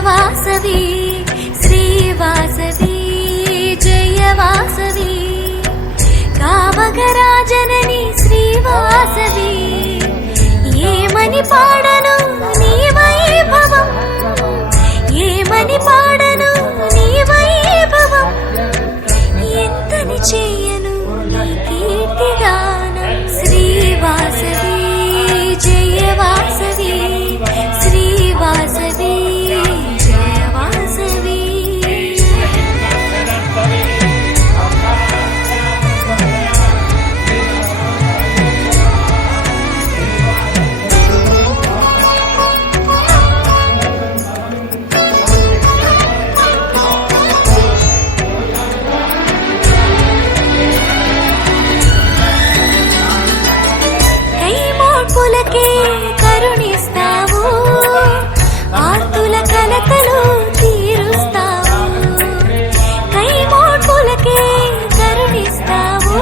वासवी श्रीवासवी जय वासवी कामगराजननी श्रीवासवी ఏమని పాడను నీ వైభవం ఏమని పాడను నీ వైభవం ఎంతని చేయను నీ కీర్తిగానం శ్రీవాసవి జయ వాసవి శ్రీవాసవి జయ వాసవి పులకే కరుణిస్తావు ఆర్తుల కలతలు తీరుస్తావు కైమోడ్పులకే కరుణిస్తావు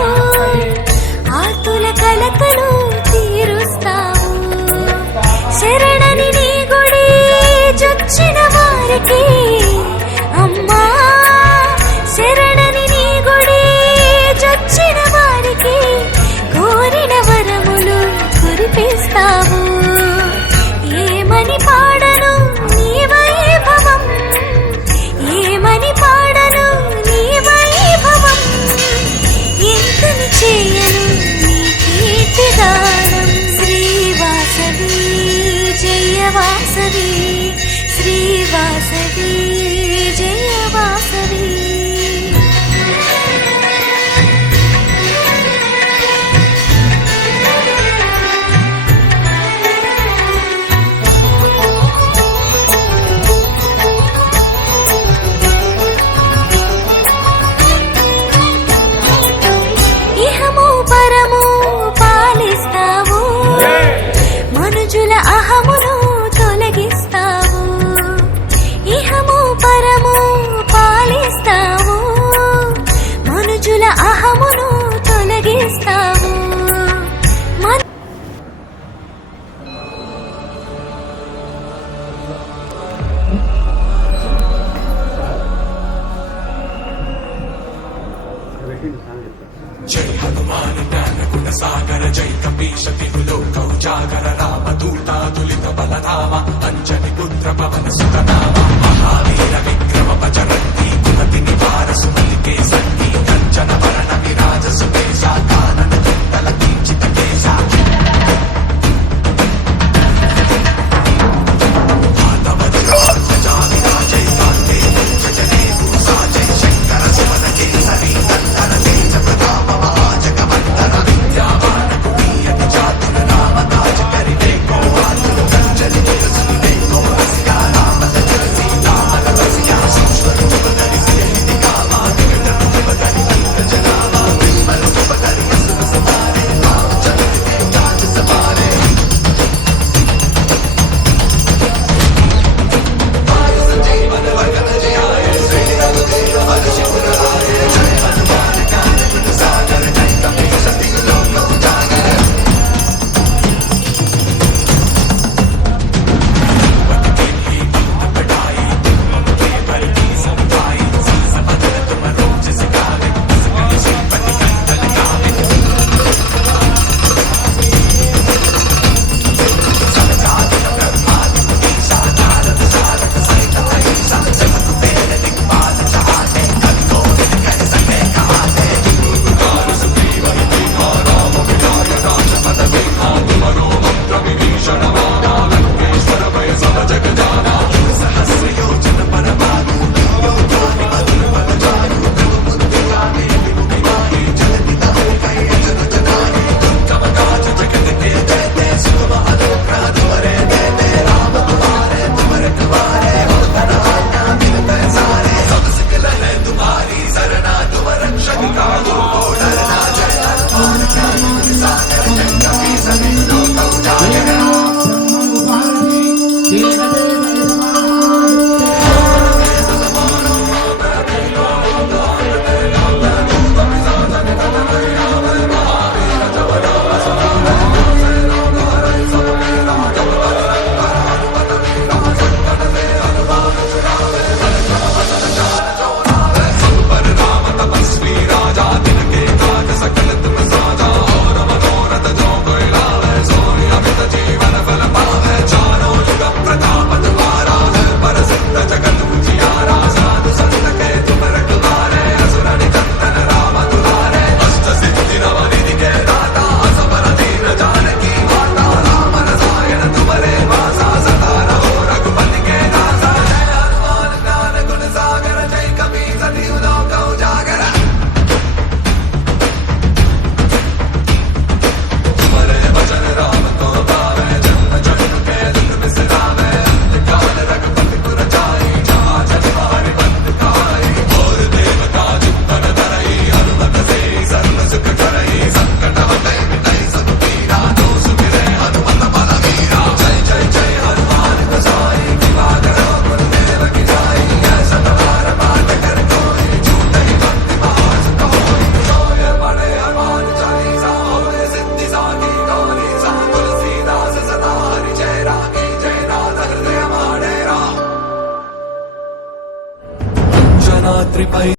ఆర్తుల కలతలు తీరుస్తావు శరణని నీ గుడి చొచ్చిన వారికి అమ్మా శరణని నీ గుడి చొచ్చిన వారికి కోరిన వరములు కురిపిస్తావు ఏమని పాడను నీ వైభవం ఏమని పాడను నీ వైభవం ఎంతని చేయను నీ కీర్తిగానం శ్రీవాసవి జయ వాసవి శ్రీవాసవి జయ వాసవి మనుజుల అహమును తొలగిస్తావు ఇహము పరము పాలిస్తావు మనుజుల అహమును తొలగిస్తావు जय हनुमान ज्ञान गुण सागर जय कपीश तिहु लोक उजागर